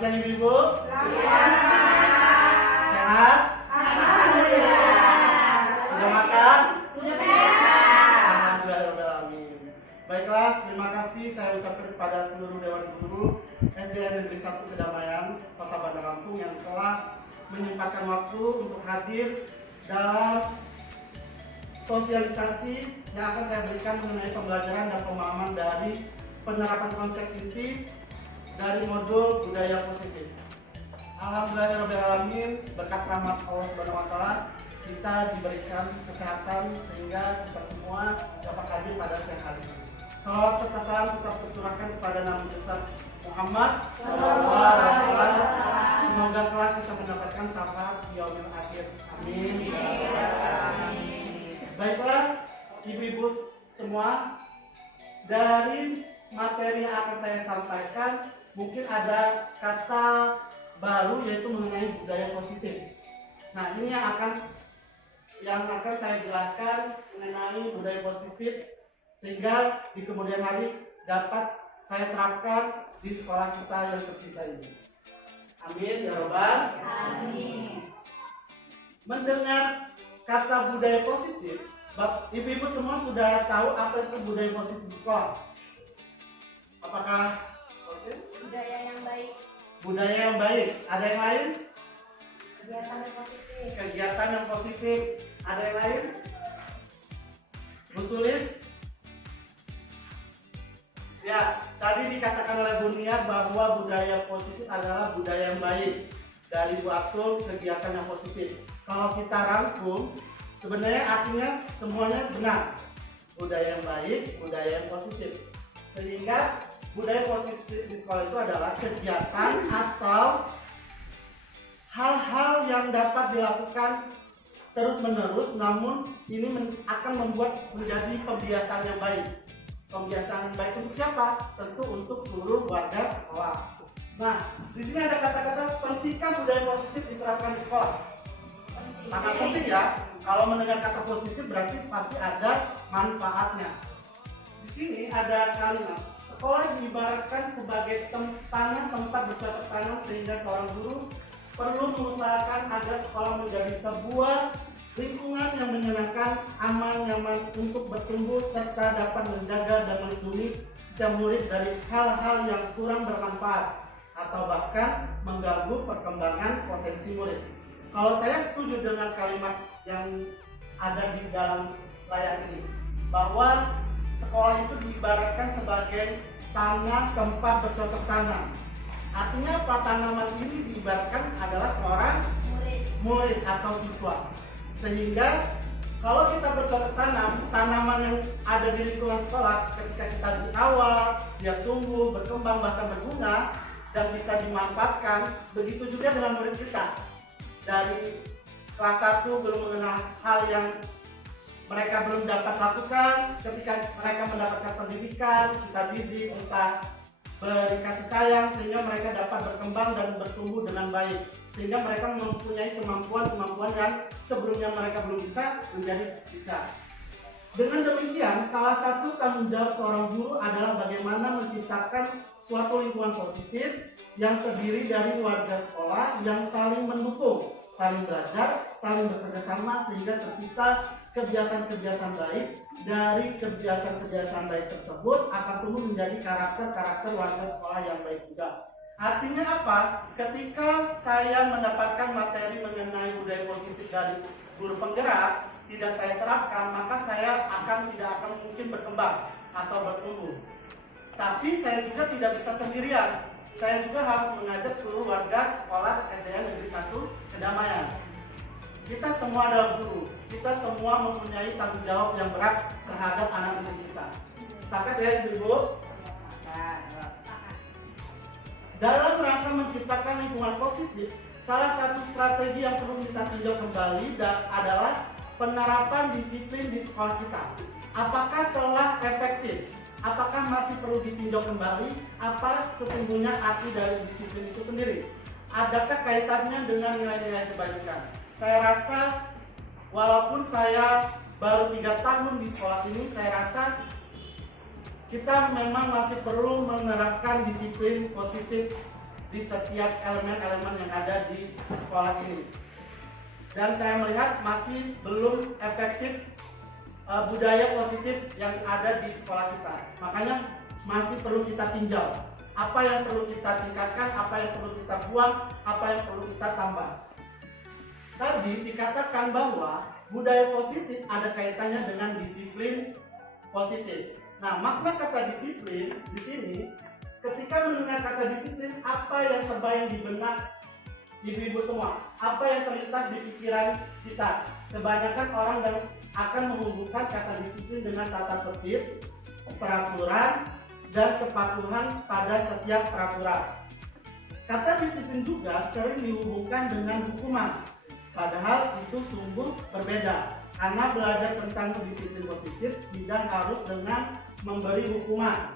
siang Ibu-Ibu. Selamat. Sehat? Alhamdulillah. Sudah makan? Sudah. Alhamdulillahirobbilalamin. Baiklah, terima kasih saya ucapkan kepada seluruh Dewan Guru SDN Negeri 1 Kedamaian, Kota Bandar Lampung yang telah menyempatkan waktu untuk hadir dalam sosialisasi yang akan saya berikan mengenai pembelajaran dan pemahaman dari penerapan konsep inti dari modul budaya positif. Alhamdulillahirobbilalamin, berkat rahmat Allah Subhanahu wa Ta'ala kita diberikan kesehatan sehingga kita semua dapat hadir pada siang hari ini. Salawat serta salam tetap tercurahkan kepada Nabi besar Muhammad sallallahu alaihi wasallam. Semoga kelak kita mendapatkan syafaat di yaumil akhir. Amin. Baiklah, ibu-ibu semua, dari materi yang akan saya sampaikan mungkin ada kata baru yaitu mengenai budaya positif. Nah, ini yang akan saya jelaskan mengenai budaya positif sehingga di kemudian hari dapat saya terapkan di sekolah kita yang tercinta ini. Amin ya robbal. Amin. Mendengar kata budaya positif, ibu-ibu semua sudah tahu apa itu budaya positif di sekolah? Apakah oke? Budaya yang baik. Budaya yang baik. Ada yang lain? Kegiatan yang positif. Kegiatan yang positif. Ada yang lain? Bu Sulis? Ya, tadi dikatakan oleh Bu Nia bahwa budaya positif adalah budaya yang baik. Dari Bu Atul, kegiatan yang positif. Kalau kita rangkum, sebenarnya artinya semuanya benar. Budaya yang baik, budaya yang positif. Sehingga budaya positif di sekolah itu adalah kegiatan atau hal-hal yang dapat dilakukan terus-menerus, namun ini akan membuat menjadi pembiasaan yang baik. Pembiasaan baik untuk siapa? Tentu untuk seluruh warga sekolah. Nah, di sini ada kata-kata pentingkah budaya positif diterapkan di sekolah. Sangat penting ya. Kalau mendengar kata positif berarti pasti ada manfaatnya. Di sini ada kalimat, sekolah diibaratkan sebagai tanah tempat bercocok tanam sehingga seorang guru perlu mengusahakan agar sekolah menjadi sebuah lingkungan yang menyenangkan, aman, nyaman untuk bertumbuh serta dapat menjaga dan melindungi setiap murid dari hal-hal yang kurang bermanfaat atau bahkan mengganggu perkembangan potensi murid. Kalau saya setuju dengan kalimat yang ada di dalam layar ini, bahwa sekolah itu diibaratkan sebagai tanah tempat bercocok tanam. Artinya apa? Tanaman ini diibaratkan adalah seorang murid atau siswa. Sehingga kalau kita bercocok tanam, tanaman yang ada di lingkungan sekolah ketika kita dirawat, dia tumbuh, berkembang, bahkan berguna dan bisa dimanfaatkan. Begitu juga dengan murid kita. Dari kelas 1 belum mengenal hal yang mereka belum dapat lakukan, ketika mereka mendapatkan pendidikan, kita didik, kita beri kasih sayang sehingga mereka dapat berkembang dan bertumbuh dengan baik, sehingga mereka mempunyai kemampuan yang sebelumnya mereka belum bisa menjadi bisa. Dengan demikian, salah satu tanggung jawab seorang guru adalah bagaimana menciptakan suatu lingkungan positif yang terdiri dari warga sekolah yang saling mendukung, saling belajar, saling bekerja sama sehingga tercipta kebiasaan-kebiasaan baik. Dari kebiasaan-kebiasaan baik tersebut akan tumbuh menjadi karakter-karakter warga sekolah yang baik juga. Artinya apa? Ketika saya mendapatkan materi mengenai budaya positif dari guru penggerak, tidak saya terapkan, maka saya tidak akan mungkin berkembang atau bertumbuh. Tapi saya juga tidak bisa sendirian. Saya juga harus mengajak seluruh warga sekolah SDN Negeri 1 Kedamaian. Kita semua adalah guru. Kita semua mempunyai tanggung jawab yang berat terhadap anak didik kita. Sepakat ya Ibu? Dalam rangka menciptakan lingkungan positif, salah satu strategi yang perlu kita tinjau kembali adalah penerapan disiplin di sekolah kita. Apakah telah efektif? Apakah masih perlu ditinjau kembali? Apa sesungguhnya arti dari disiplin itu sendiri? Adakah kaitannya dengan nilai-nilai kebaikan? Saya rasa walaupun saya baru 3 tahun di sekolah ini, saya rasa kita memang masih perlu menerapkan disiplin positif di setiap elemen-elemen yang ada di sekolah ini. Dan saya melihat masih belum efektif budaya positif yang ada di sekolah kita. Makanya masih perlu kita tinjau. Apa yang perlu kita tingkatkan, apa yang perlu kita buang, apa yang perlu kita tambah. Tadi dikatakan bahwa budaya positif ada kaitannya dengan disiplin positif. Nah, makna kata disiplin di sini, ketika mendengar kata disiplin, apa yang terbayang di benak ibu-ibu semua? Apa yang terlintas di pikiran kita? Kebanyakan orang akan menghubungkan kata disiplin dengan tata tertib, peraturan, dan kepatuhan pada setiap peraturan. Kata disiplin juga sering dihubungkan dengan hukuman, padahal itu sungguh berbeda. Karena belajar tentang disiplin positif tidak harus dengan memberi hukuman.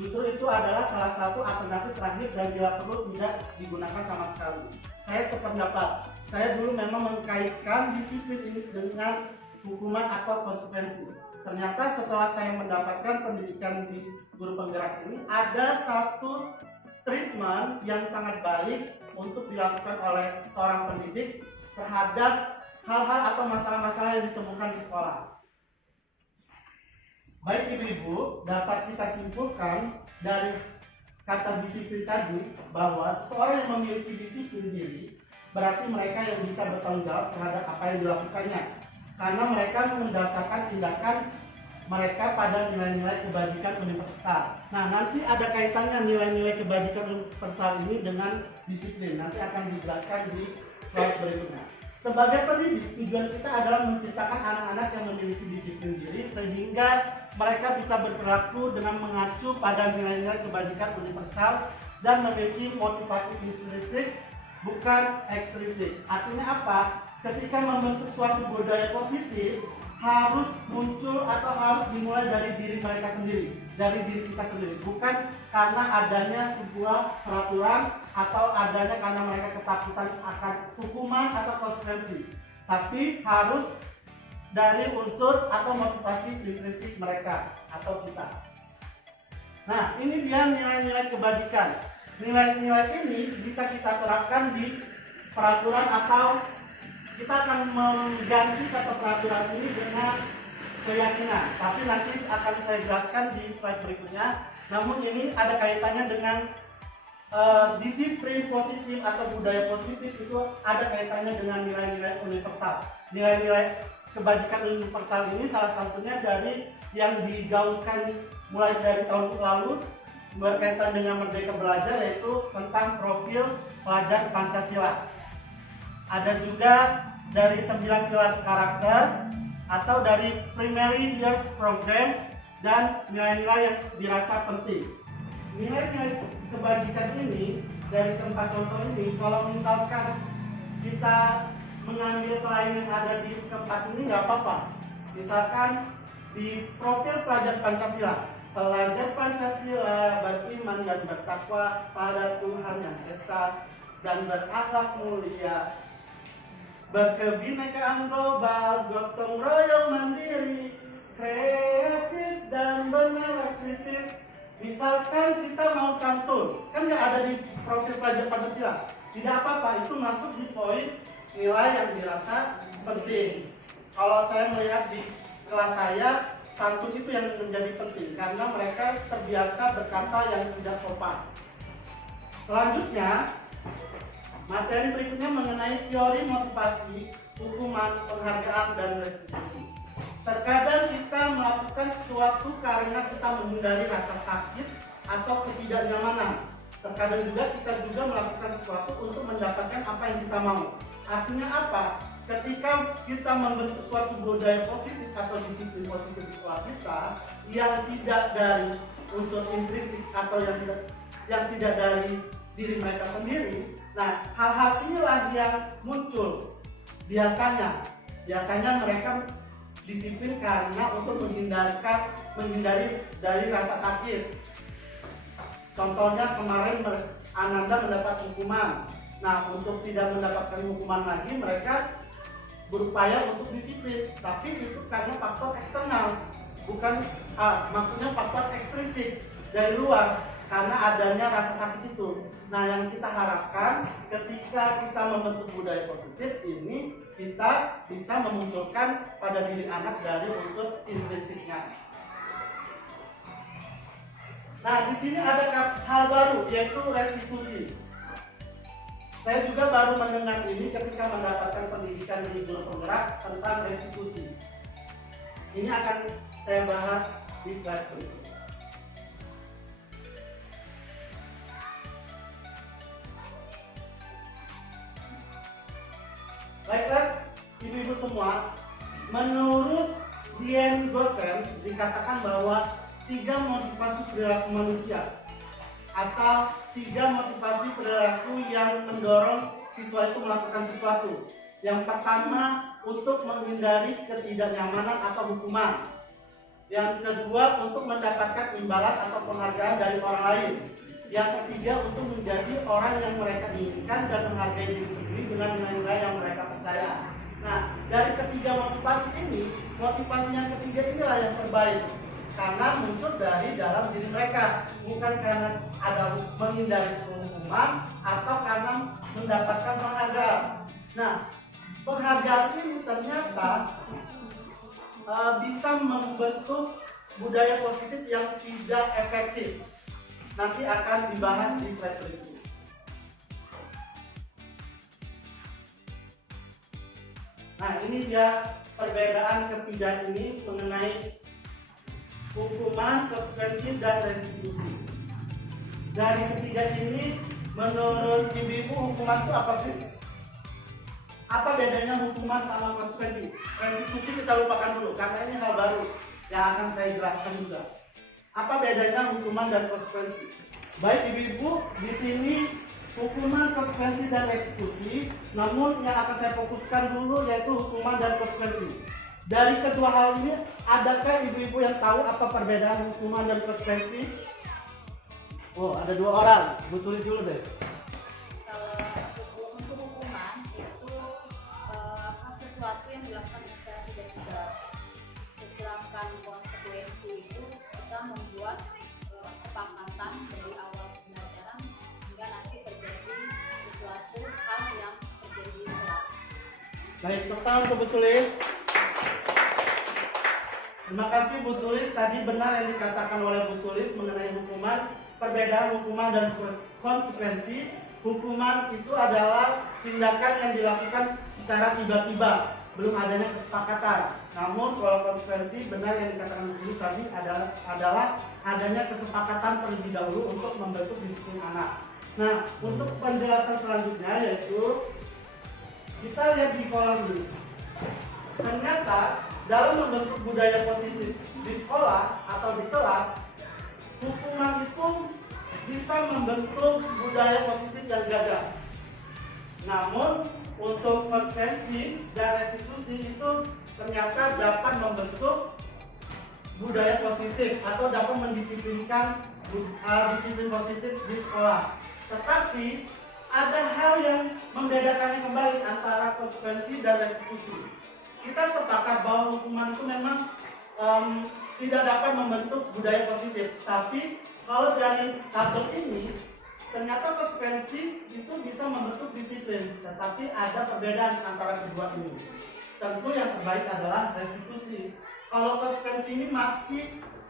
Justru itu adalah salah satu alternatif terakhir dan bila perlu tidak digunakan sama sekali. Saya sependapat, saya dulu memang mengkaitkan disiplin ini dengan hukuman atau konsekuensi. Ternyata setelah saya mendapatkan pendidikan di guru penggerak ini, ada satu treatment yang sangat baik untuk dilakukan oleh seorang pendidik terhadap hal-hal atau masalah-masalah yang ditemukan di sekolah. Baik ibu-ibu, dapat kita simpulkan dari kata disiplin tadi bahwa seseorang yang memiliki disiplin diri berarti mereka yang bisa bertanggung jawab terhadap apa yang dilakukannya, karena mereka mendasarkan tindakan mereka pada nilai-nilai kebajikan universal. Nah, nanti ada kaitannya nilai-nilai kebajikan universal ini dengan disiplin. Nanti akan dijelaskan di slide berikutnya. Sebagai pendidik, tujuan kita adalah menciptakan anak-anak yang memiliki disiplin diri sehingga mereka bisa berperilaku dengan mengacu pada nilai-nilai kebajikan universal dan memiliki motivasi intrinsik bukan ekstrinsik. Artinya apa? Ketika membentuk suatu budaya positif harus muncul atau harus dimulai dari diri mereka sendiri, dari diri kita sendiri, bukan karena adanya sebuah peraturan atau adanya karena mereka ketakutan akan hukuman atau konsekuensi, tapi harus dari unsur atau motivasi intrinsik mereka atau kita. Nah, ini dia nilai-nilai kebajikan. Nilai-nilai ini bisa kita terapkan di peraturan atau kita akan mengganti kata peraturan ini dengan keyakinan, tapi nanti akan saya jelaskan di slide berikutnya. Namun ini ada kaitannya dengan disiplin positif atau budaya positif, itu ada kaitannya dengan nilai-nilai universal. Nilai-nilai kebajikan universal ini salah satunya dari yang digaungkan mulai dari tahun lalu berkaitan dengan Merdeka Belajar, yaitu tentang profil pelajar Pancasila. Ada juga dari 9 pilar karakter atau dari Primary Years Program dan nilai-nilai yang dirasa penting. Nilai-nilai kebajikan ini dari tempat contoh ini, kalau misalkan kita mengambil selain yang ada di tempat ini nggak apa-apa. Misalkan di profil pelajar Pancasila, pelajar Pancasila beriman dan bertakwa pada Tuhan Yang Esa dan berakhlak mulia, berkebinekaan global, gotong royong mandiri, kreatif dan benar kritis. Misalkan kita mau santun, kan nggak ada di profil pelajar Pancasila, tidak apa-apa, itu masuk di poin nilai yang dirasa penting. Kalau saya melihat di kelas saya, santun itu yang menjadi penting karena mereka terbiasa berkata yang tidak sopan. Selanjutnya, materi berikutnya mengenai teori motivasi, hukuman, penghargaan, dan restitusi. Terkadang kita melakukan sesuatu karena kita menghindari rasa sakit atau ketidaknyamanan. Terkadang juga kita melakukan sesuatu untuk mendapatkan apa yang kita mau. Artinya apa? Ketika kita membentuk suatu budaya positif atau disiplin positif di sekolah kita yang tidak dari unsur intrinsik atau yang tidak dari diri mereka sendiri, nah hal-hal inilah yang muncul. Biasanya mereka disiplin karena untuk menghindari dari rasa sakit. Contohnya kemarin Ananda mendapat hukuman. Nah, untuk tidak mendapatkan hukuman lagi, mereka berupaya untuk disiplin. Tapi itu karena faktor eksternal, bukan maksudnya faktor ekstrinsik dari luar. karena adanya rasa sakit itu. Nah, yang kita harapkan ketika kita membentuk budaya positif ini, kita bisa memunculkan pada diri anak dari unsur intrinsiknya. Nah, di sini ada hal baru, yaitu restitusi. Saya juga baru mendengar ini ketika mendapatkan pendidikan di guru penggerak tentang restitusi. Ini akan saya bahas di slide berikut. Baiklah, ibu-ibu semua, menurut Dian Gosen dikatakan bahwa 3 motivasi perilaku manusia atau 3 motivasi perilaku yang mendorong siswa itu melakukan sesuatu. Yang pertama, untuk menghindari ketidaknyamanan atau hukuman. Yang kedua, untuk mendapatkan imbalan atau penghargaan dari orang lain. Yang ketiga, untuk menjadi orang yang mereka inginkan dan menghargai diri sendiri dengan nilai-nilai yang mereka percaya. Nah, dari ketiga motivasi ini, motivasi yang ketiga inilah yang terbaik karena muncul dari dalam diri mereka, bukan karena ada menghindari hukuman atau karena mendapatkan penghargaan. Nah, penghargaan ini ternyata bisa membentuk budaya positif yang tidak efektif. Nanti akan dibahas di slide berikutnya. Nah, ini dia perbedaan ketiga ini mengenai hukuman, konsekuensi, dan restitusi. Dari ketiga ini, menurut ibu-ibu hukuman itu apa sih? Apa bedanya hukuman sama konsekuensi? Restitusi kita lupakan dulu karena ini hal baru yang akan saya jelaskan juga. Apa bedanya hukuman dan konsekuensi? Baik ibu-ibu, di sini hukuman, konsekuensi, dan restitusi. Namun yang akan saya fokuskan dulu yaitu hukuman dan konsekuensi. Dari kedua hal ini, adakah ibu-ibu yang tahu apa perbedaan hukuman dan konsekuensi? Oh, ada 2 orang. Bu Sulis dulu deh. Kalau untuk hukuman itu sesuatu yang dilakukan secara tiba-tiba. Sedangkan konsekuensi itu kita membuat kesepakatan dari awal pembelajaran hingga nanti terjadi sesuatu hal yang terjadi di kelas. Baik, pertama untuk Bu Sulis. Terima kasih Bu Sulis. Tadi benar yang dikatakan oleh Bu Sulis mengenai hukuman, perbedaan hukuman dan konsekuensi. Hukuman itu adalah tindakan yang dilakukan secara tiba-tiba, belum adanya kesepakatan. Namun kalau konsekuensi, benar yang dikatakan Bu Sulis tadi adalah adanya kesepakatan terlebih dahulu untuk membentuk disiplin anak. Nah, untuk penjelasan selanjutnya yaitu kita lihat di kolom ini. Ternyata dalam membentuk budaya positif di sekolah atau di kelas, hukuman itu bisa membentuk budaya positif yang gagal. Namun untuk konsekuensi dan restitusi itu ternyata dapat membentuk budaya positif atau dapat mendisiplinkan disiplin positif di sekolah. Tetapi ada hal yang membedakannya kembali antara konsekuensi dan restitusi. Kita sepakat bahwa hukuman itu memang tidak dapat membentuk budaya positif. Tapi kalau dari tabel ini, ternyata konsekuensi itu bisa membentuk disiplin. Tetapi ada perbedaan antara kedua ini. Tentu yang terbaik adalah restitusi. Kalau konsekuensi ini masih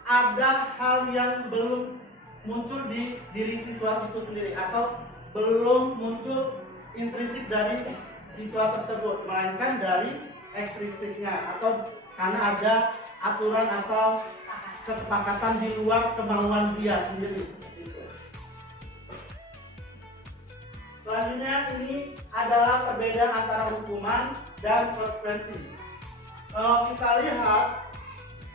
ada hal yang belum muncul di diri siswa itu sendiri atau belum muncul intrinsik dari siswa tersebut, melainkan dari ekstrinsiknya atau karena ada aturan atau kesepakatan di luar kemauan dia sendiri seperti itu. Selanjutnya ini adalah perbedaan antara hukuman dan konsekuensi. Kalau kita lihat,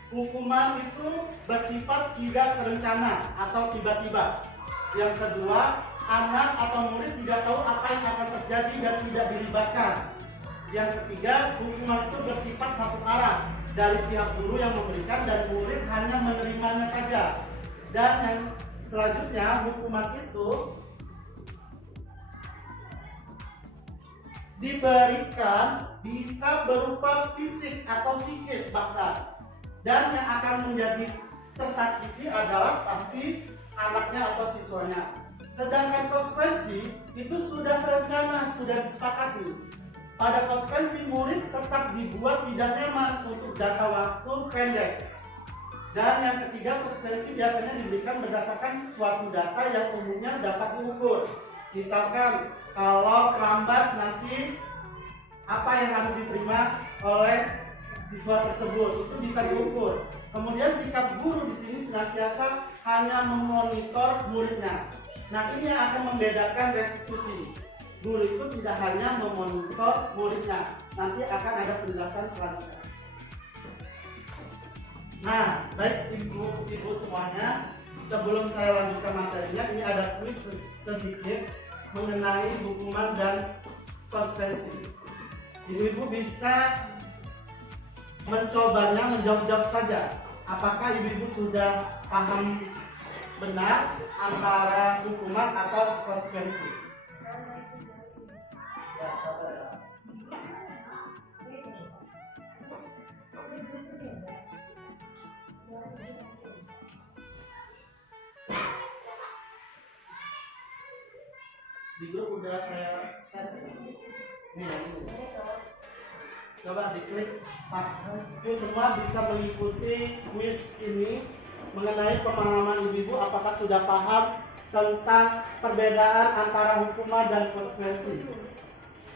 hukuman itu bersifat tidak terencana atau tiba-tiba. Yang kedua, anak atau murid tidak tahu apa yang akan terjadi dan tidak dilibatkan. Yang ketiga, hukuman itu bersifat satu arah dari pihak guru yang memberikan dan murid hanya menerimanya saja. Dan yang selanjutnya, hukuman itu diberikan bisa berupa fisik atau psikis bahkan. Dan yang akan menjadi tersakiti adalah pasti anaknya atau siswanya. Sedangkan konsekuensi itu sudah terencana, sudah disepakati. Pada konsekuensi murid tetap dibuat tidak nyaman untuk jangka waktu pendek. Dan yang ketiga, konsekuensi biasanya diberikan berdasarkan suatu data yang umumnya dapat diukur. Misalkan kalau terlambat nanti apa yang harus diterima oleh siswa tersebut itu bisa diukur. Kemudian sikap guru di sini senantiasa hanya memonitor muridnya. Nah, ini yang akan membedakan restitusi. Guru itu tidak hanya memonitor muridnya. Nanti akan ada penjelasan selanjutnya. Nah, baik ibu-ibu semuanya, sebelum saya lanjutkan materinya, ini ada kuis sedikit mengenai hukuman dan konsekuensi. Ibu-ibu bisa mencobanya, menjawab saja. Apakah ibu-ibu sudah paham benar antara hukuman atau konsekuensi? Ya, sabar ya. Di grup udah saya share. Nih, ini. Coba diklik. Itu semua bisa mengikuti kuis ini mengenai pemahaman ibu-ibu apakah sudah paham tentang perbedaan antara hukuman dan konsekuensi.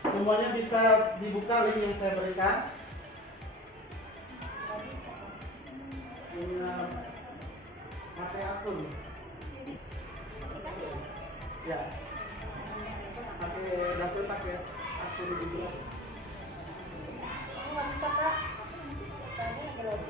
Semuanya bisa dibuka link yang saya berikan. Ini pakai akun. Ya. Pakai dapur pakai akun juga. Nggak bisa Kak, tadi belum.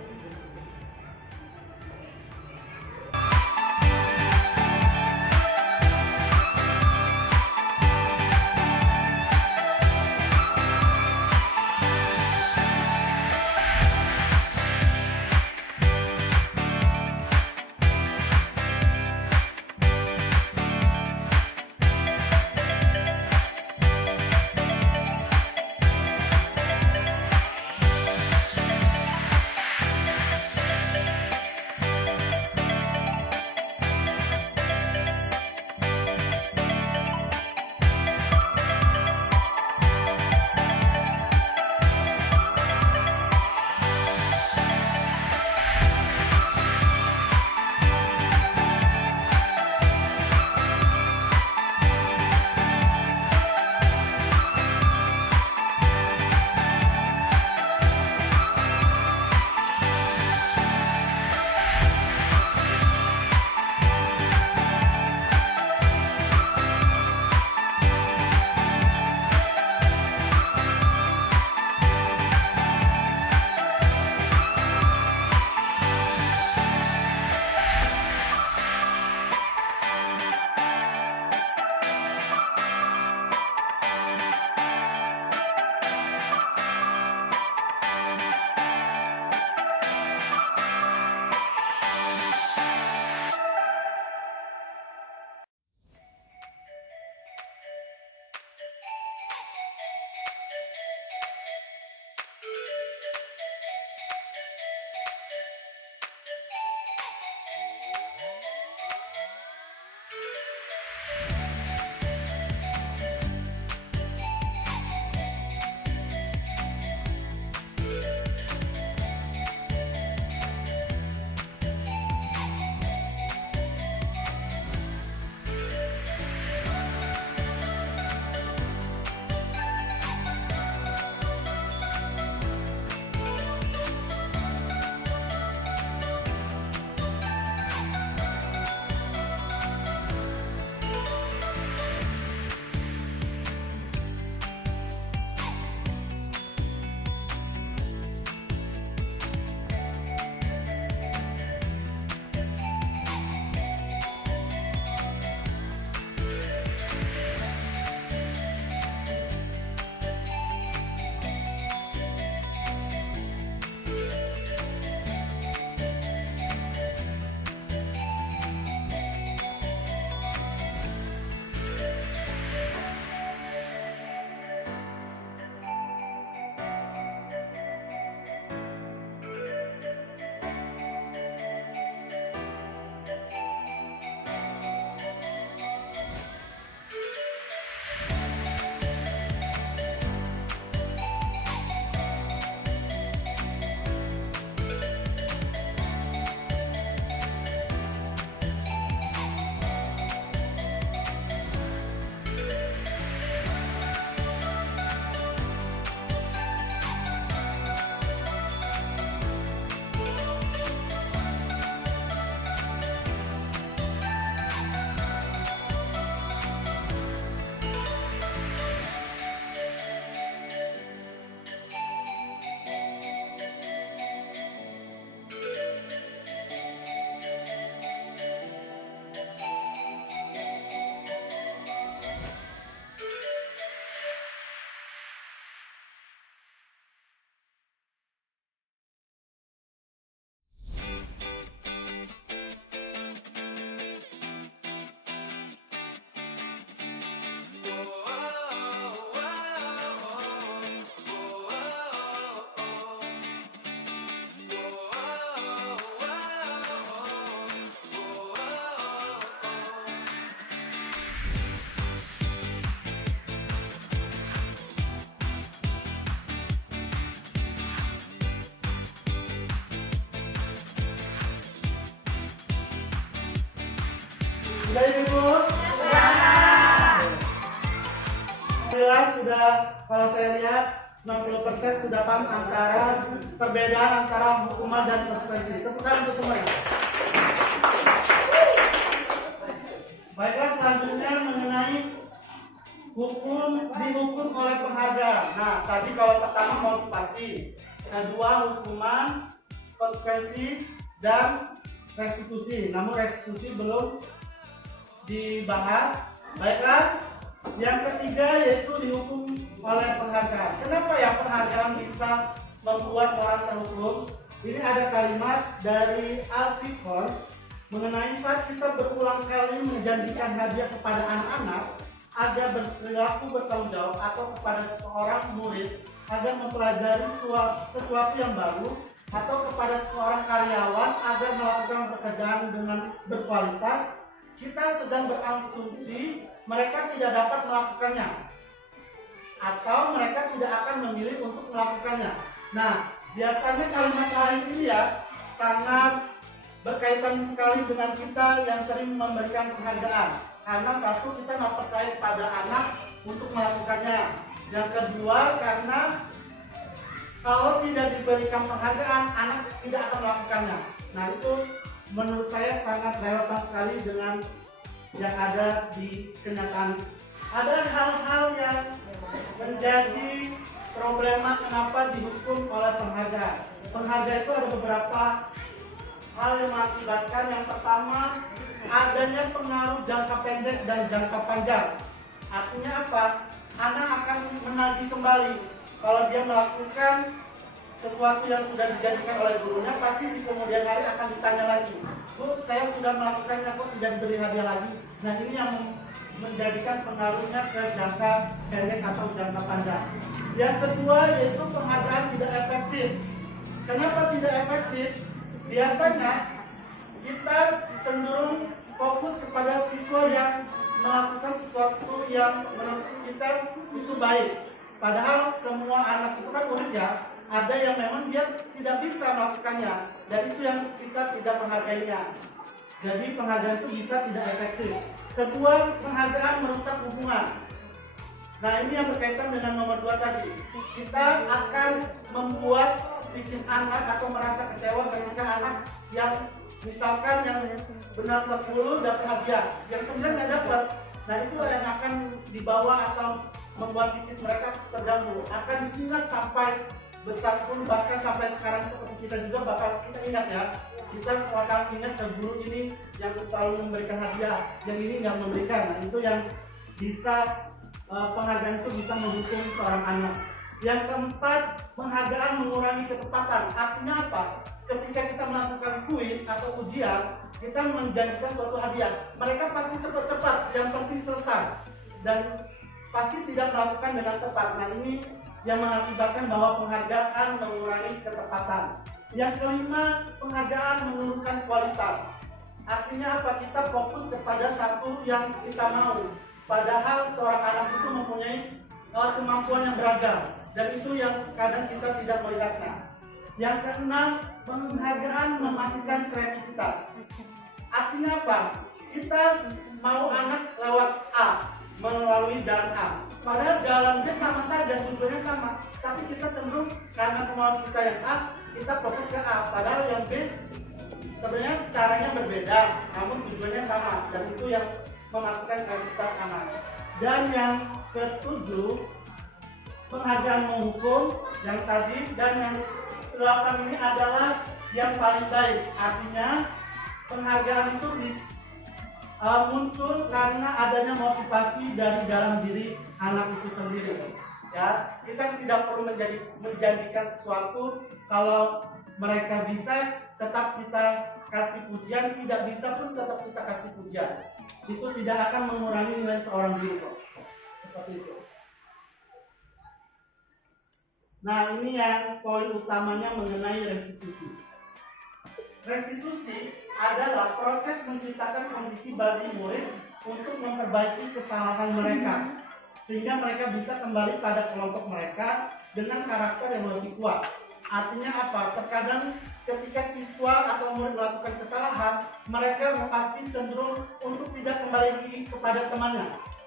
Sudah Ibu? Jelas sudah, kalau saya lihat 90% sudah paham antara perbedaan antara hukuman dan konsekuensi. Tepuk tangan untuk semuanya. Baiklah, selanjutnya mengenai dihukum oleh penghargaan. Nah, tadi kalau pertama motivasi, kedua hukuman, konsekuensi, dan restitusi. Namun restitusi belum dibahas. Baiklah, yang ketiga yaitu dihukum oleh penghargaan. Kenapa ya penghargaan bisa membuat orang terhukum? Ini ada kalimat dari Al-Fiqh mengenai saat kita berulang kali menjanjikan hadiah kepada anak-anak agar berperilaku bertanggung jawab atau kepada seorang murid agar mempelajari sesuatu yang baru atau kepada seorang karyawan agar melakukan pekerjaan dengan berkualitas, kita sedang berasumsi mereka tidak dapat melakukannya atau mereka tidak akan memilih untuk melakukannya. Nah, biasanya kalimat lain ini ya sangat berkaitan sekali dengan kita yang sering memberikan penghargaan. Karena satu, kita nggak percaya pada anak untuk melakukannya. Yang kedua, karena kalau tidak diberikan penghargaan, anak tidak akan melakukannya. Nah, itu menurut saya sangat relevan sekali dengan yang ada di kenyataan. Ada hal-hal yang menjadi problema kenapa dihukum oleh penghargaan. Penghargaan itu ada beberapa hal yang mengakibatkan. Yang pertama, adanya pengaruh jangka pendek dan jangka panjang. Artinya apa? Anak akan menagih kembali. Kalau dia melakukan sesuatu yang sudah dijanjikan oleh gurunya, pasti di kemudian hari akan ditanya lagi, Bu, saya sudah melakukannya kok tidak diberi hadiah lagi. Nah, ini yang menjadikan pengaruhnya ke jangka pendek atau jangka panjang. Yang kedua yaitu penghargaan tidak efektif. Kenapa tidak efektif? Biasanya kita cenderung fokus kepada siswa yang melakukan sesuatu yang menurut kita itu baik. Padahal semua anak itu kan unik ya. Ada yang memang dia tidak bisa melakukannya, dan itu yang kita tidak menghargainya. Jadi penghargaan itu bisa tidak efektif. Kedua, penghargaan merusak hubungan. Nah, ini yang berkaitan dengan nomor 2 tadi. Kita akan membuat psikis anak atau merasa kecewa ketika anak yang misalkan yang benar 10 dapat hadiah, yang 9 nggak dapat. Nah, itu yang akan dibawa atau membuat psikis mereka terganggu. Akan diingat sampai besar pun, bahkan sampai sekarang seperti kita juga bakal kita ingat ya. Kita bakal ingat ke guru ini yang selalu memberikan hadiah, yang ini nggak memberikan. Nah, itu yang bisa penghargaan itu bisa menghukum seorang anak. Yang keempat, penghargaan mengurangi ketepatan. Artinya apa? Ketika kita melakukan kuis atau ujian, kita menjanjikan suatu hadiah. Mereka pasti cepat-cepat, yang penting selesai, dan pasti tidak melakukan dengan tepat. Nah, ini yang mengakibatkan bahwa penghargaan mengurangi ketepatan. Yang kelima, penghargaan menurunkan kualitas. Artinya apa? Kita fokus kepada satu yang kita mau. Padahal seorang anak itu mempunyai kemampuan yang beragam, dan itu yang kadang kita tidak melihatnya. Yang keenam, penghargaan mematikan kreativitas. Artinya apa? Kita mau anak lewat A, melalui jalan A. Padahal jalannya sama saja, tujuannya sama. Tapi kita cenderung karena kemauan kita yang A, kita fokus ke A. Padahal yang B sebenarnya caranya berbeda, namun tujuannya sama. Dan itu yang mematikan kreativitas anak. Dan yang ketujuh, penghargaan menghukum yang tadi. Dan yang ke-8 ini adalah yang paling baik. Artinya penghargaan itu muncul karena adanya motivasi dari dalam diri anak itu sendiri. Ya, kita tidak perlu menjanjikan sesuatu. Kalau mereka bisa, tetap kita kasih pujian. Tidak bisa pun tetap kita kasih pujian. Itu tidak akan mengurangi nilai seorang diri kok. Seperti itu. Nah, ini yang poin utamanya mengenai restitusi. Restitusi adalah proses menciptakan kondisi bagi murid untuk memperbaiki kesalahan mereka, sehingga mereka bisa kembali pada kelompok mereka dengan karakter yang lebih kuat. Artinya apa? Terkadang ketika siswa atau murid melakukan kesalahan, mereka pasti cenderung untuk tidak kembali lagi kepada temannya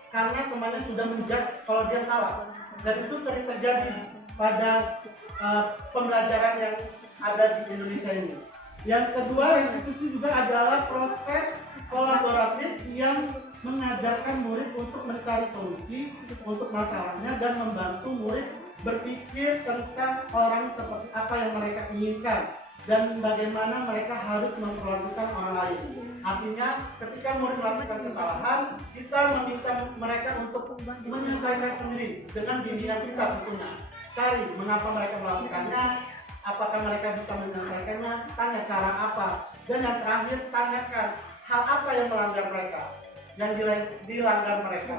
karena temannya sudah menjudge kalau dia salah, dan itu sering terjadi pada pembelajaran yang ada di Indonesia ini. Yang kedua, restitusi juga adalah proses kolaboratif yang mengajarkan murid untuk mencari solusi untuk masalahnya dan membantu murid berpikir tentang orang seperti apa yang mereka inginkan dan bagaimana mereka harus memperlakukan orang lain. Artinya, ketika murid melakukan kesalahan, kita meminta mereka untuk menyelesaikan sendiri dengan bimbingan kita tentunya. Cari mengapa mereka melakukannya, apakah mereka bisa menyelesaikannya, tanya cara apa, dan yang terakhir tanyakan hal apa yang melanggar mereka, yang dilanggar mereka.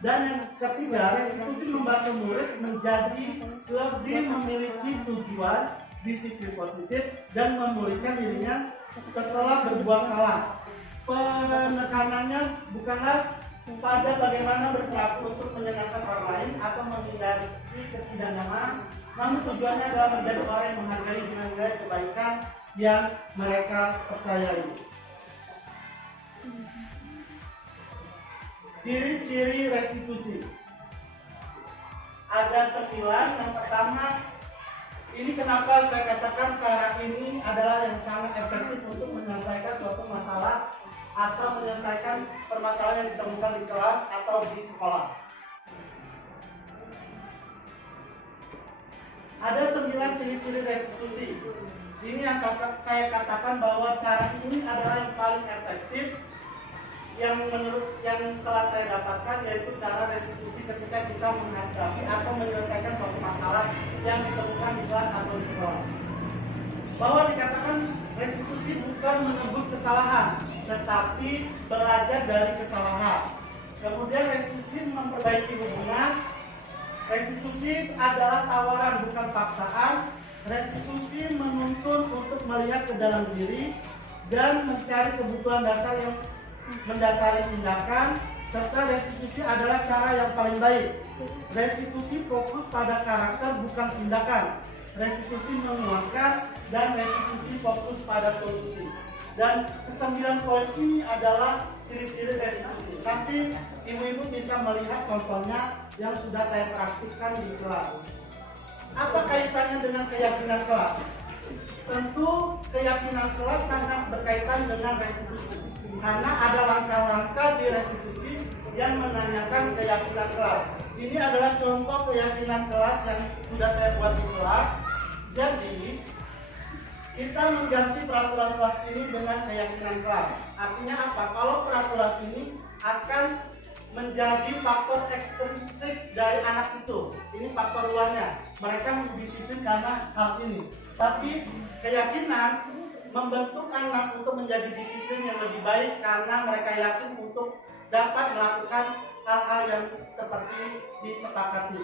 Dan yang ketiga, restitusi membantu murid menjadi lebih memiliki tujuan, disiplin positif, dan memulihkan dirinya setelah berbuat salah. Penekanannya bukanlah pada bagaimana berperilaku untuk menyenangkan orang lain atau menghindari ketidaknyamanan, namun tujuannya adalah menjadi orang yang menghargai nilai kebaikan yang mereka percayai. Ciri-ciri restitusi ada 9. Yang pertama, ini kenapa saya katakan cara ini adalah yang sangat efektif untuk menyelesaikan suatu masalah atau menyelesaikan permasalahan yang ditemukan di kelas atau di sekolah. Ada 9 ciri-ciri restitusi. Ini yang saya katakan bahwa cara ini adalah yang paling efektif yang menurut yang telah saya dapatkan, yaitu cara restitusi ketika kita menghadapi atau menyelesaikan suatu masalah yang ditemukan di kelas atau di sekolah. Bahwa dikatakan restitusi bukan menebus kesalahan, tetapi belajar dari kesalahan. Kemudian restitusi memperbaiki hubungan. Restitusi adalah tawaran bukan paksaan. Restitusi menuntun untuk melihat ke dalam diri dan mencari kebutuhan dasar yang mendasari tindakan, serta restitusi adalah cara yang paling baik. Restitusi fokus pada karakter bukan tindakan. Restitusi menguatkan dan restitusi fokus pada solusi. Dan ke-9 poin ini adalah ciri-ciri restitusi. Nanti ibu-ibu bisa melihat contohnya yang sudah saya praktikkan di kelas. Apa kaitannya dengan keyakinan kelas? Tentu keyakinan kelas sangat berkaitan dengan restitusi, karena ada langkah-langkah di restitusi yang menanyakan keyakinan kelas. Ini adalah contoh keyakinan kelas yang sudah saya buat di kelas. Jadi kita mengganti peraturan kelas ini dengan keyakinan kelas. Artinya apa? Kalau peraturan ini akan menjadi faktor ekstrinsik dari anak itu. Ini faktor luarnya. Mereka disiplin karena hal ini. Tapi keyakinan membentuk anak untuk menjadi disiplin yang lebih baik karena mereka yakin untuk dapat melakukan hal-hal yang seperti disepakati.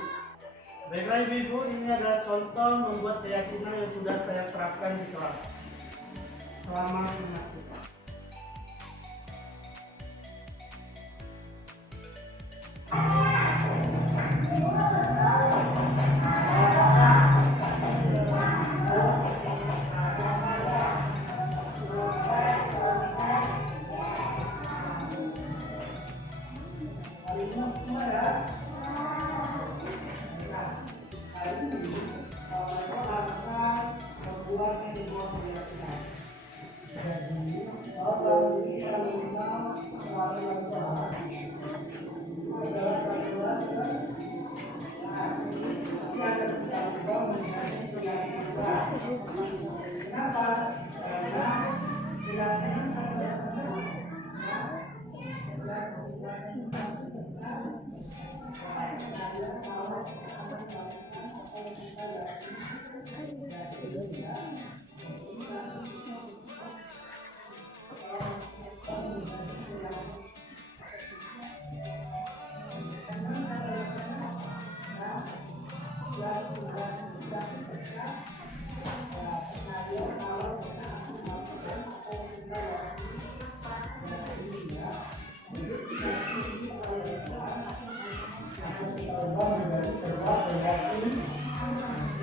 Baiklah ibu-ibu, ini adalah contoh membuat keyakinan yang sudah saya terapkan di kelas. Selamat menyaksikan.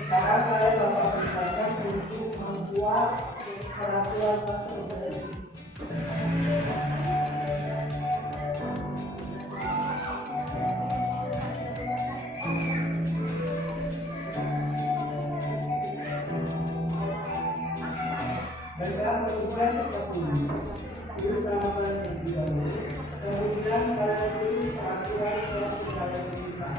Sekarang saya bapak perintahkan untuk membuat membuat peraturan tersebut. Baiklah, posisinya seperti ini. Tulis nama kalian terlebih dahulu. Kemudian kalian tulis peraturan kelas yang kalian inginkan.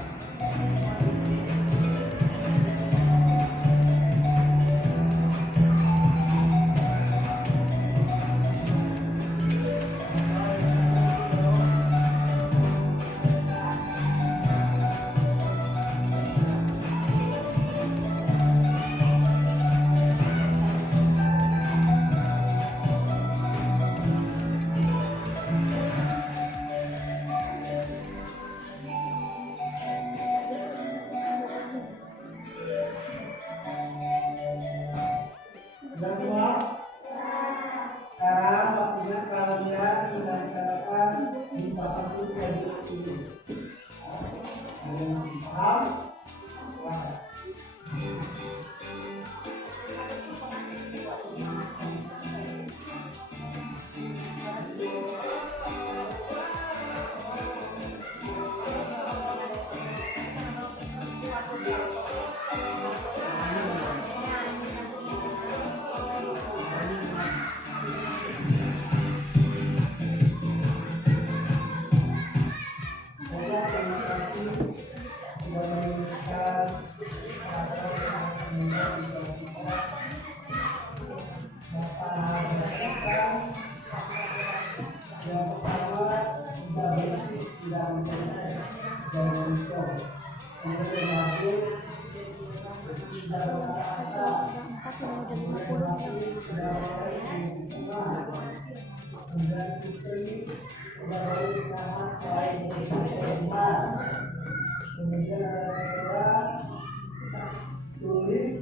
Sudah semua? Sekarang waktunya kalian sudah dikatakan di papan tulis yang ditulis. Kalian paham? Wah. Terima kasih sudah menuliskan yang pertama tidak bersih, tidak menyenangkan dan mencol. Kemudian masuk tidak berasa, kemudian istri tidak boleh sangat selain berkenan. Kemudian ada tulis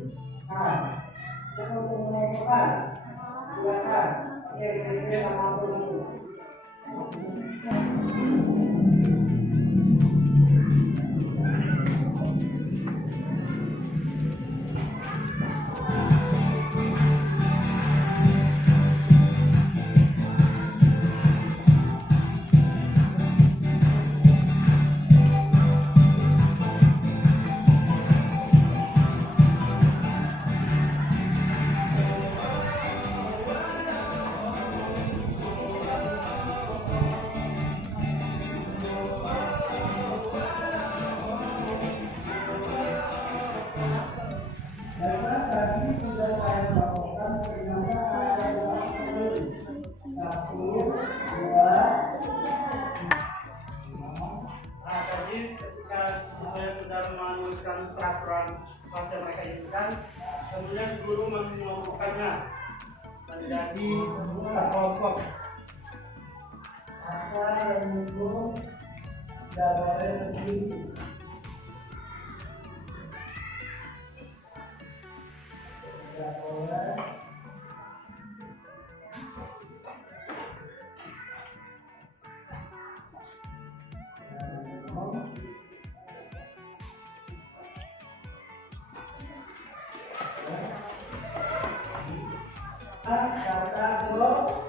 yang untuk menentukan silakan pakai KTP sama dulu. Karena tadi sudah saya laporkan ternyata ada dua pemilih. 1, 2. Nah, tadi ketika siswa sudah menuliskan peraturan kelas yang mereka inginkan, kemudian guru mengelompokkannya menjadi kelompok. Apa yang belum tidak boleh berdiri. Tidak boleh kata blok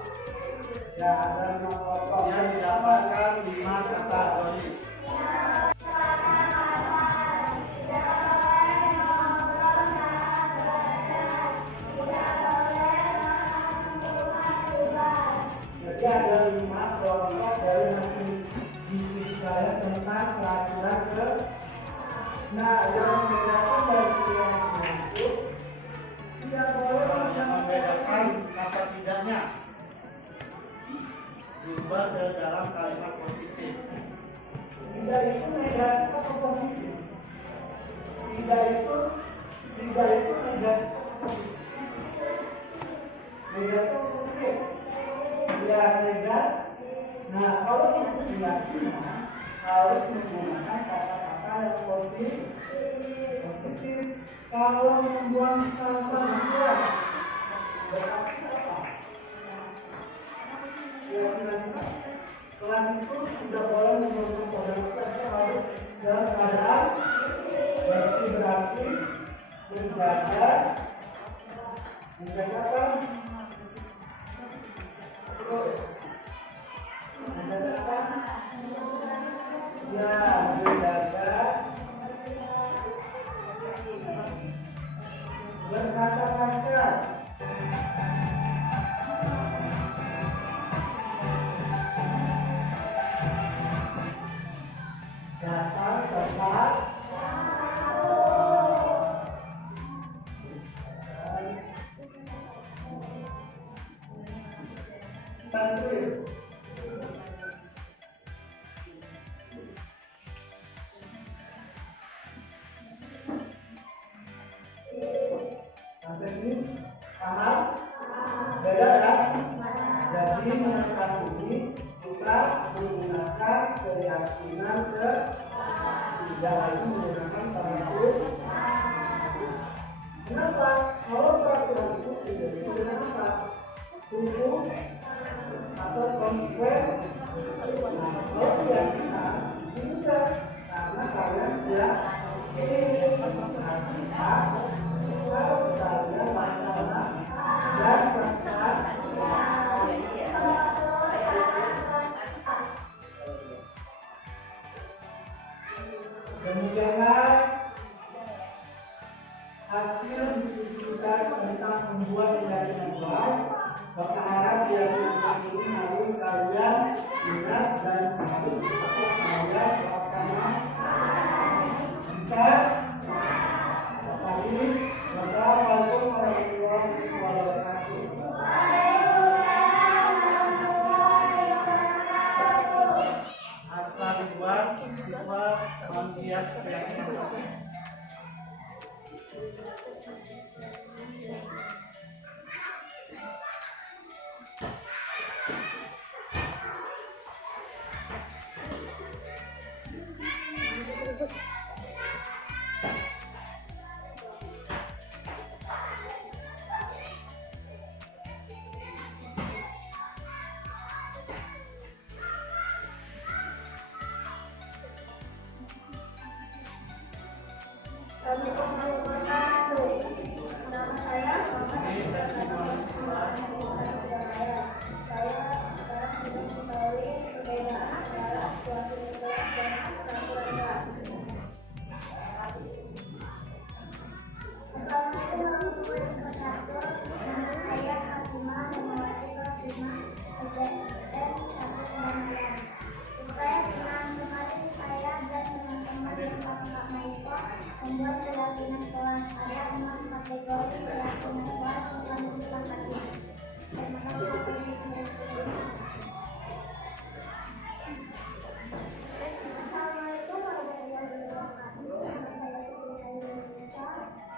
yang ada 5 kelompok yang didapatkan 5 kategori. Jadi ada 5 kelompok dari hasil diskusi kalian tentang peraturan ke. Nah, yang membedakan dari yang itu tidak boleh membedakan kata tidaknya berubah ke dalam kalimat positif. Tidak itu negatif atau positif? Tidak itu negatif. Negatif atau positif? Ya negatif. Nah, kalau itu negatif harus menggunakan kata-kata yang positif. Kalau membuang sampah buang berarti apa? Ya, kelas itu tidak boleh membuang sampah dan kelasnya harus dalam keadaan bersih, berarti menjaga Ya, menjaga. Berkata kasar. Datang tepat. Tulis. Sampai sini paham? Beda ya? Jadi menasabuni kita menggunakan keyakinan tidak lagi menggunakan peraturan. Kenapa? Kalau peraturan itu tidak dengan apa? Hukum atau konsekuen. Nah, kalau keyakinan itu juga karena kalian tidak harus kalian masalah dan perasaan. Demikianlah hasil diskusi kita tentang membuat keyakinan kelas. Berharap keyakinan ini harus kalian ingat dan harus kalian laksanakan. Bisa? Tadi, wassalamualaikum warahmatullahi wabarakatuh. Asal dibuat siswa menghias keyakinan kelas. Assalamualaikum warahmatullahi wabarakatuh. Nama saya Muhammad. Saya sekarang sudah mengetahui perbedaan antara situasi kelas dan peraturan kelas. Assalamualaikum warahmatullahi wabarakatuh. Nama saya Fatimah Nomorati kelas 5 SDN 1 Kemayoran. Saya senang sekali saya dan teman-teman bersama Kak Maiko membuat keyakinan kelas. Ada 6 kategori keyakinan kelas yang disepakati. Terima kasih atas Assalamualaikum warahmatullahi wabarakatuh. Nama saya Putri Indonesia,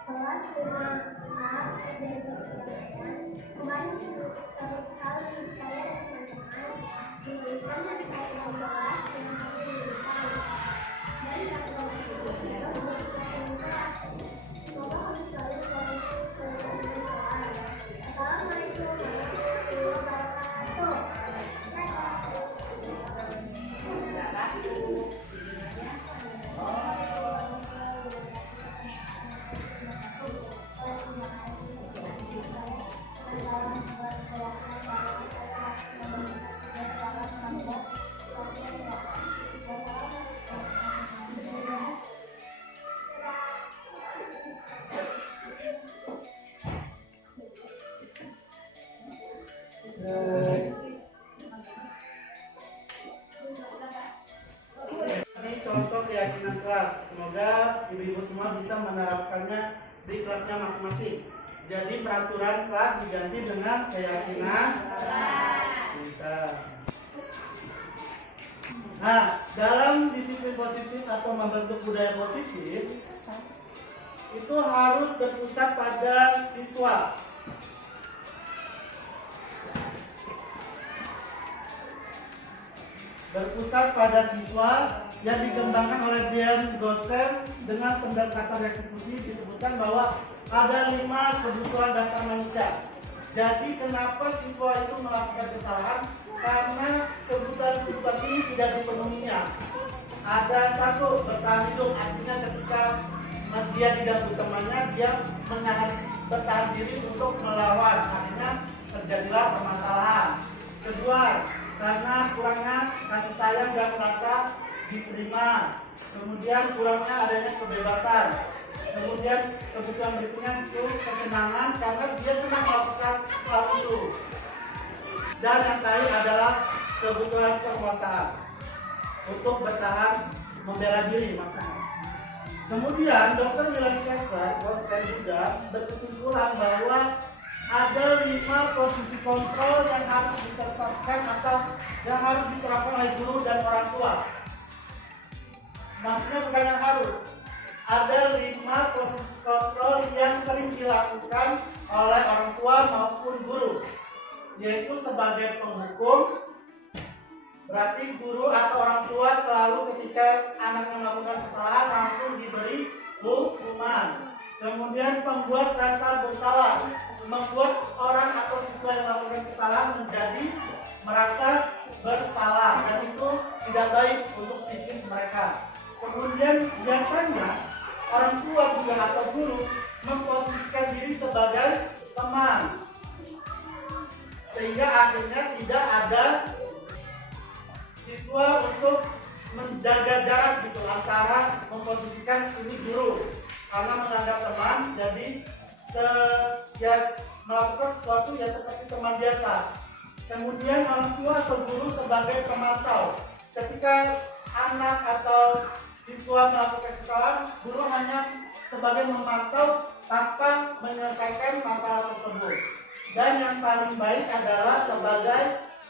kelas 5A SD Kesulitan. Kemarin satu sekali saya dan teman-teman diberikan terkait dengan kelas dengan kesulitan dan kategori itu membuat keyakinan kelas. Semoga kami selalu memiliki keyakinan kelas. Assalamualaikum warahmatullahi wabarakatuh. Ini contoh keyakinan kelas. Semoga ibu-ibu semua bisa menerapkannya di kelasnya masing-masing. Jadi peraturan kelas diganti dengan keyakinan kita. Nah, dalam disiplin positif atau membentuk budaya positif itu harus berpusat pada siswa. Berpusat pada siswa yang dikembangkan oleh Dian Gosen dengan pendekatan restitusi. Disebutkan bahwa ada 5 kebutuhan dasar manusia. Jadi kenapa siswa itu melakukan kesalahan? Karena kebutuhan ini tidak dipenuhinya. Ada 1, bertahan hidup. Artinya ketika dia diganggu temannya, dia menahan bertahan diri untuk melawan. Artinya terjadilah permasalahan. Kedua, karena kurangnya kasih sayang dan rasa diterima. Kemudian kurangnya adanya kebebasan. Kemudian kebutuhan berikutnya itu kesenangan karena dia senang melakukan hal itu. Dan yang terakhir adalah kebutuhan penguasaan untuk bertahan, membela diri maksudnya. Kemudian Dr. William Kessler, dosen juga berkesimpulan bahwa ada 5 posisi kontrol yang harus ditetapkan atau yang harus diterapkan oleh guru dan orang tua. Maksudnya bukan yang harus. Ada 5 posisi kontrol yang sering dilakukan oleh orang tua maupun guru, yaitu sebagai penghukum. Berarti guru atau orang tua selalu ketika anaknya melakukan kesalahan langsung diberi hukuman. Kemudian pembuat rasa bersalah, membuat orang atau siswa yang melakukan kesalahan menjadi merasa bersalah, dan itu tidak baik untuk psikis mereka. Kemudian biasanya orang tua juga atau guru memposisikan diri sebagai teman, sehingga akhirnya tidak ada siswa untuk menjaga jarak gitu antara memposisikan ini guru karena menganggap teman, jadi melakukan sesuatu ya seperti teman biasa. Kemudian orang tua atau guru sebagai pemantau. Ketika anak atau siswa melakukan kesalahan, guru hanya sebagai memantau tanpa menyelesaikan masalah tersebut. Dan yang paling baik adalah sebagai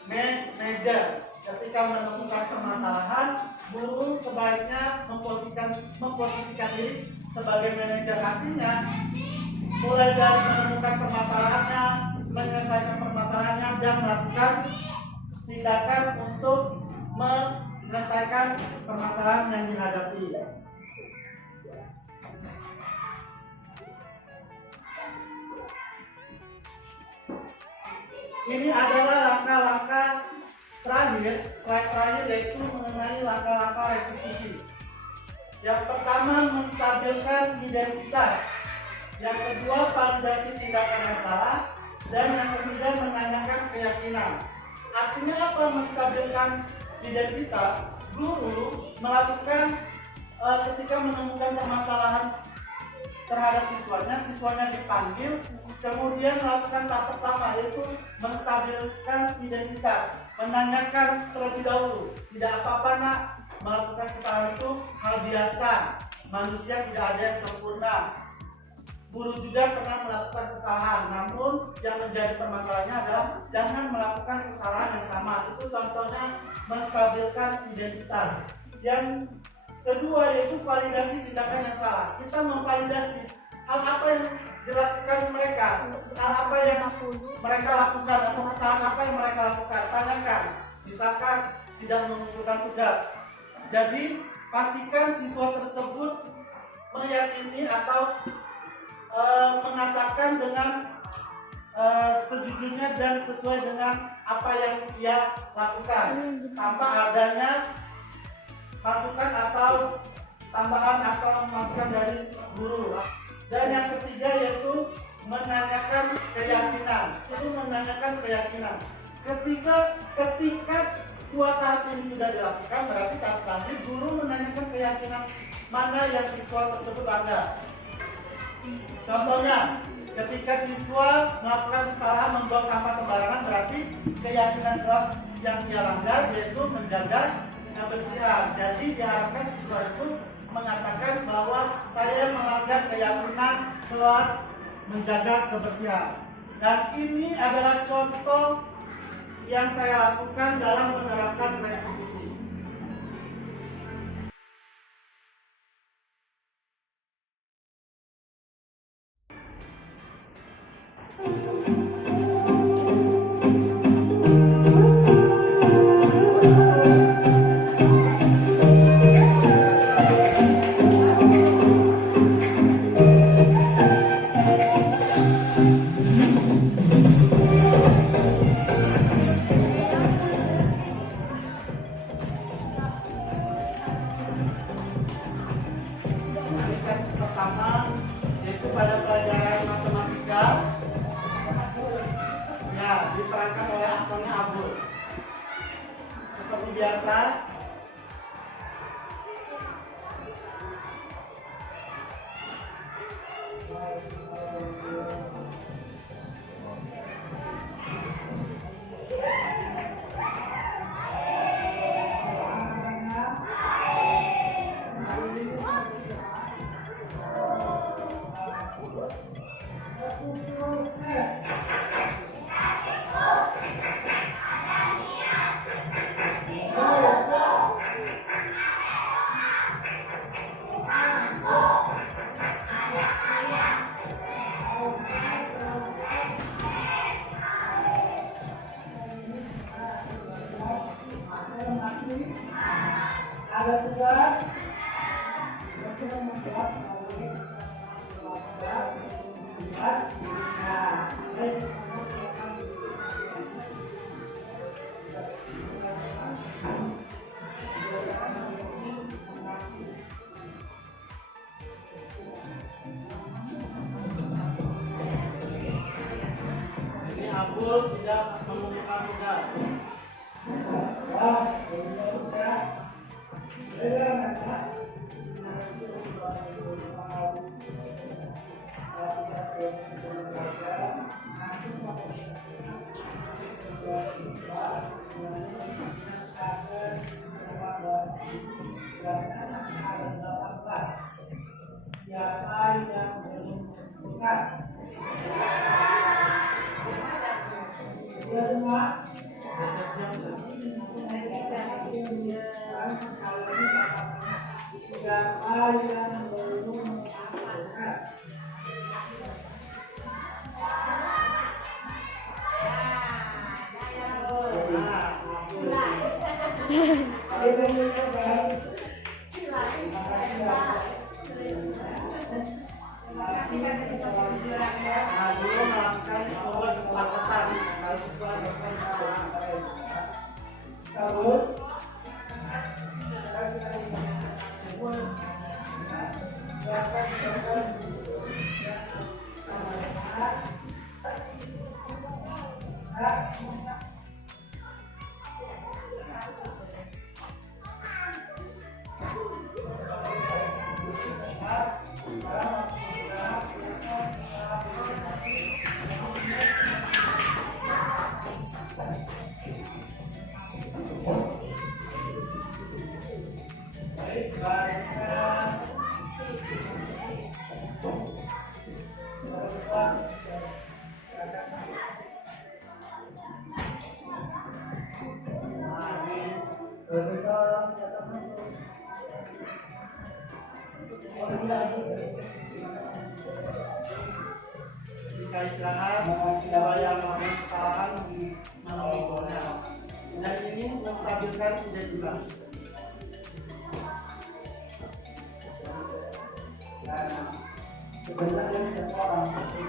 manajer. Ketika menemukan permasalahan, guru sebaiknya memposisikan diri sebagai manajer. Artinya, mulai dari menemukan permasalahannya, menyelesaikan permasalahannya, dan melakukan tindakan untuk menyelesaikan permasalahan yang dihadapi. Ini adalah langkah-langkah slide terakhir, yaitu mengenai langkah-langkah restitusi. Yang pertama, menstabilkan identitas. Yang kedua, validasi tindakan yang salah. Dan yang ketiga, menanyakan keyakinan. Artinya apa menstabilkan identitas? Guru melakukan ketika menemukan permasalahan terhadap siswanya dipanggil, kemudian melakukan tahap pertama, yaitu menstabilkan identitas, menanyakan terlebih dahulu, tidak apa-apa nak, melakukan kesalahan itu hal biasa, manusia tidak ada yang sempurna. Guru juga pernah melakukan kesalahan, namun yang menjadi permasalahannya adalah jangan melakukan kesalahan yang sama. Itu contohnya menstabilkan identitas. Yang kedua yaitu validasi tindakan yang salah. Kita memvalidasi hal apa yang dilakukan mereka, hal apa yang mereka lakukan, atau kesalahan apa yang mereka lakukan. Tanyakan, misalkan tidak mengumpulkan tugas. Jadi pastikan siswa tersebut meyakini atau mengatakan dengan sejujurnya dan sesuai dengan apa yang ia lakukan, tanpa adanya masukan atau tambahan atau masukan dari guru. Dan yang ketiga yaitu menanyakan keyakinan. Itu menanyakan keyakinan. Ketika dua tahap ini sudah dilakukan, berarti tahap terakhir guru menanyakan keyakinan mana yang siswa tersebut langgar. Contohnya, ketika siswa melakukan kesalahan membuang sampah sembarangan, berarti keyakinan kelas yang dia langgar yaitu menjaga kebersihan. Jadi diharapkan siswa itu mengatakan bahwa saya melanggar keyakinan kelas menjaga kebersihan. Dan ini adalah contoh yang saya lakukan dalam menerapkan restitusi. Ini Abul tidak membuka tugas. Siapa yang membuka? Sudah semua? Siap-siap belum? Siapa yang belum membuka? Nah, dulu melakukan coba kesepakatan kalau siswa melakukan kesepakatan. Sabut. Jika istirahat, siswa yang melakukan kesalahan menghiburnya. Dan ini menstabilkan identitas. Sebenarnya setiap orang pasti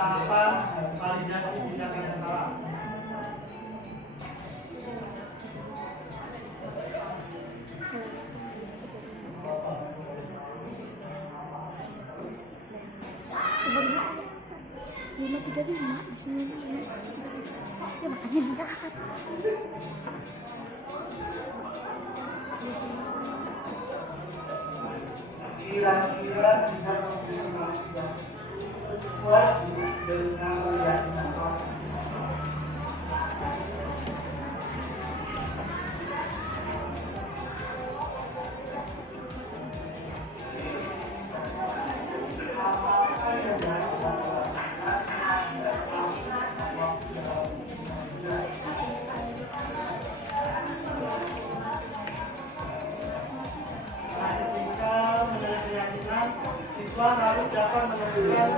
tahapan validasi tindakan yang salah. Sebenarnya 535 di sini ya makanya lihat. Kira-kira tidak mempunyai sesuai dengan keyakinan pasti. Siswa harus dapat menemukan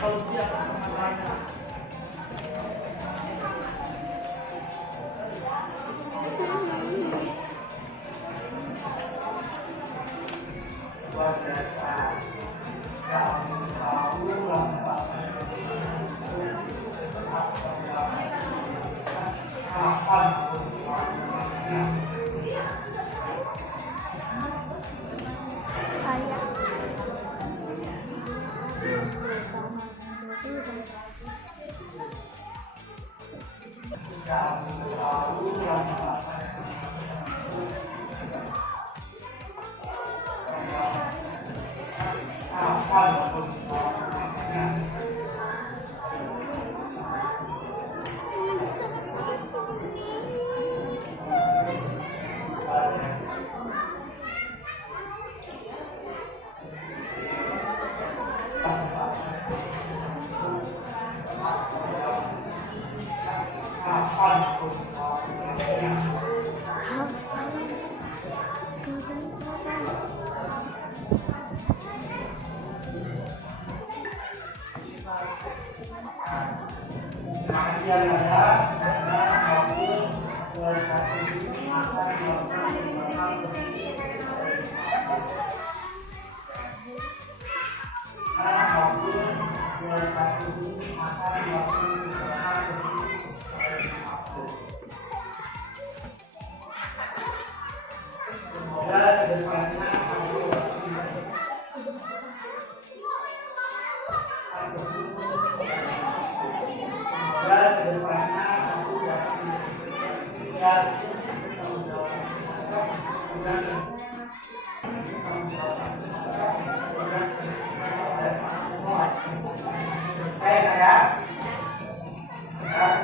solusi atas permasalahannya. Terima kasih ya. Karena hasil mulai satu sisi akan dilakukan menggunakan besi. Karena hasil mulai satu sisi akan dilakukan menggunakan besi. Semoga kedepannya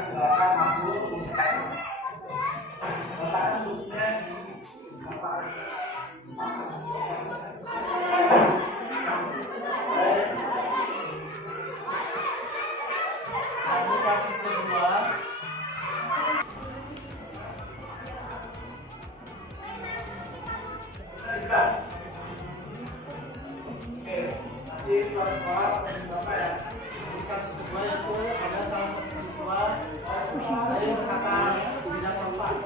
silakan aku usahakan letakkan musiknya di kapal. Ini kasus kedua. Oke, nanti suara sekolah Bapak ya. Di kasus kedua itu ada salah satu siswa saya berkata tidak sopan.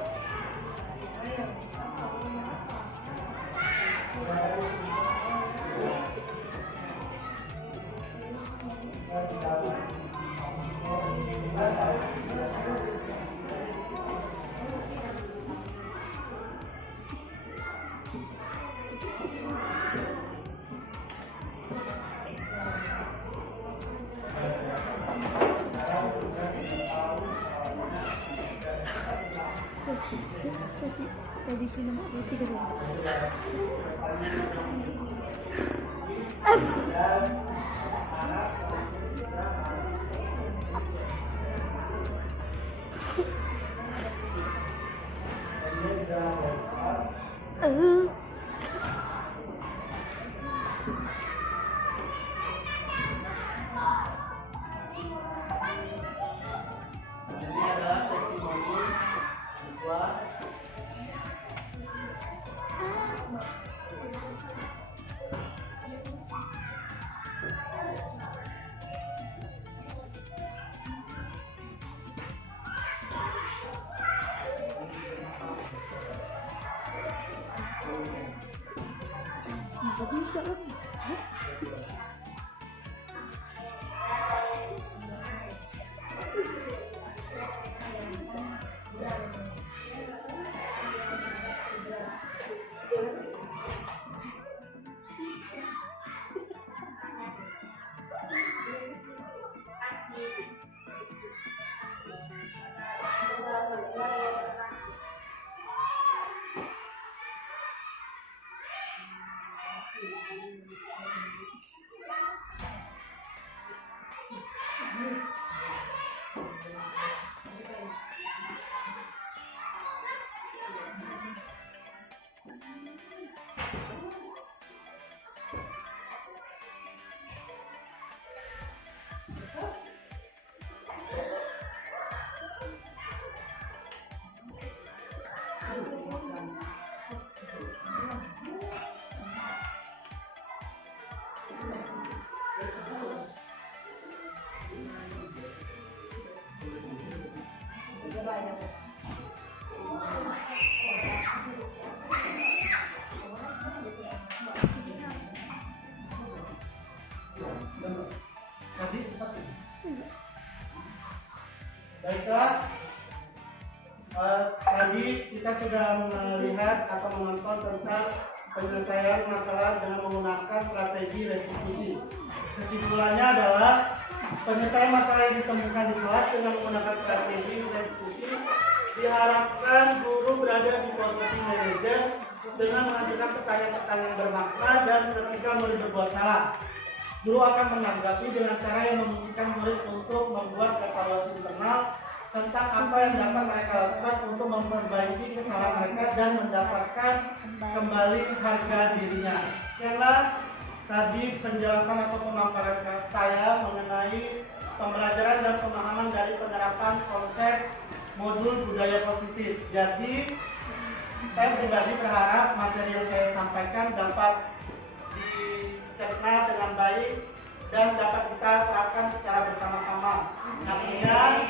Tadi sini mau tiga dulu. Ini adalah testimoni siswa. Jadi siapa sih? Baiklah, tadi kita sudah melihat atau menonton tentang penyelesaian masalah dengan menggunakan strategi restitusi. Kesimpulannya adalah penyelesaian masalah yang ditemukan di kelas dengan menggunakan strategi restitusi diharapkan guru berada di posisi manajer dengan mengajukan pertanyaan-pertanyaan bermakna, dan ketika murid berbuat salah, guru akan menanggapi dengan cara yang memungkinkan murid untuk membuat evaluasi internal tentang apa yang dapat mereka lakukan untuk memperbaiki kesalahan mereka dan mendapatkan kembali harga dirinya. Sekianlah tadi penjelasan atau pemaparan saya mengenai pembelajaran dan pemahaman dari penerapan konsep modul modul budaya positif. Jadi saya pribadi berharap materi yang saya sampaikan dapat dicerna dengan baik dan dapat kita terapkan secara bersama-sama. Artinya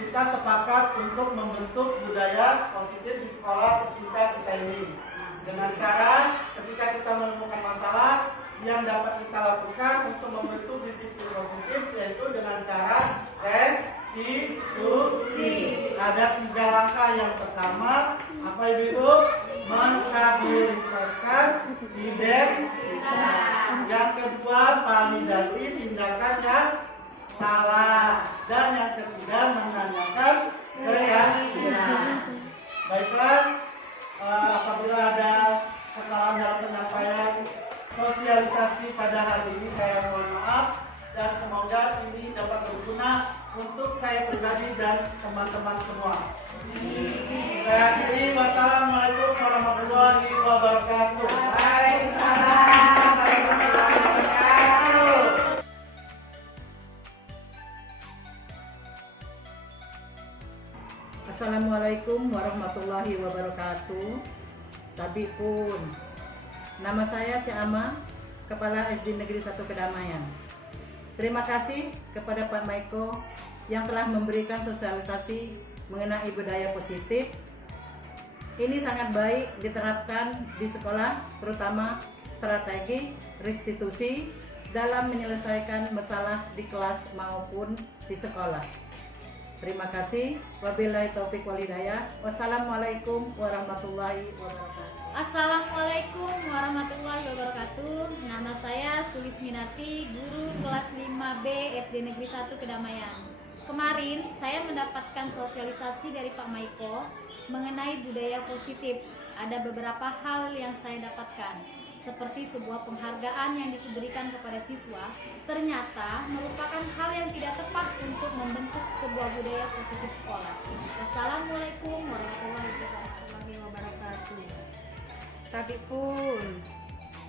kita sepakat untuk membentuk budaya positif di sekolah tercinta kita ini. Dengan cara ketika kita menemukan masalah yang dapat kita lakukan untuk membentuk disiplin positif, yaitu dengan cara restitusi. Ada 3 langkah. Yang pertama, apa Ibu? Menstabilisasikan identitas. Yang kedua, validasi tindakan yang salah. Dan yang ketiga, menanyakan keyakinan. Baiklah, apabila ada kesalahan dalam penyampaian sosialisasi pada hari ini, saya mohon maaf, dan semoga ini dapat berguna untuk saya pribadi dan teman-teman semua. Saya akhiri, wassalamualaikum warahmatullahi wabarakatuh. Assalamualaikum warahmatullahi wabarakatuh. Tabi pun, nama saya Cik Ama, Kepala SD Negeri 1 Kedamaian. Terima kasih kepada Pak Maiko yang telah memberikan sosialisasi mengenai budaya positif. Ini sangat baik diterapkan di sekolah, terutama strategi restitusi dalam menyelesaikan masalah di kelas maupun di sekolah. Terima kasih. Wabillahi taufiq wal hidayah. Wassalamualaikum warahmatullahi wabarakatuh. Assalamualaikum warahmatullahi wabarakatuh. Nama saya Sulis Minarti, guru kelas 5B SD Negeri 1 Kedamaian. Kemarin saya mendapatkan sosialisasi dari Pak Maiko mengenai budaya positif. Ada beberapa hal yang saya dapatkan, seperti sebuah penghargaan yang diberikan kepada siswa ternyata merupakan hal yang tidak tepat untuk membentuk sebuah budaya positif sekolah. Wassalamualaikum warahmatullahi wabarakatuh. Tapi pun,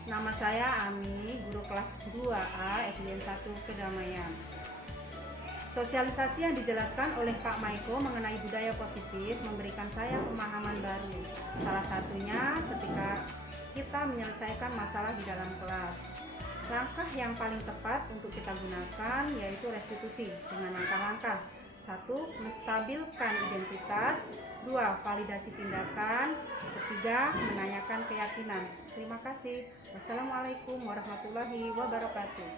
nama saya Ami, guru kelas 2A SDN 1 Kedamaian. Sosialisasi yang dijelaskan oleh Pak Maiko mengenai budaya positif memberikan saya pemahaman baru. Salah satunya ketika kita menyelesaikan masalah di dalam kelas. Langkah yang paling tepat untuk kita gunakan yaitu restitusi dengan langkah-langkah. 1. Menstabilkan identitas. 2. Validasi tindakan. 3. Menanyakan keyakinan. Terima kasih. Wassalamualaikum warahmatullahi wabarakatuh.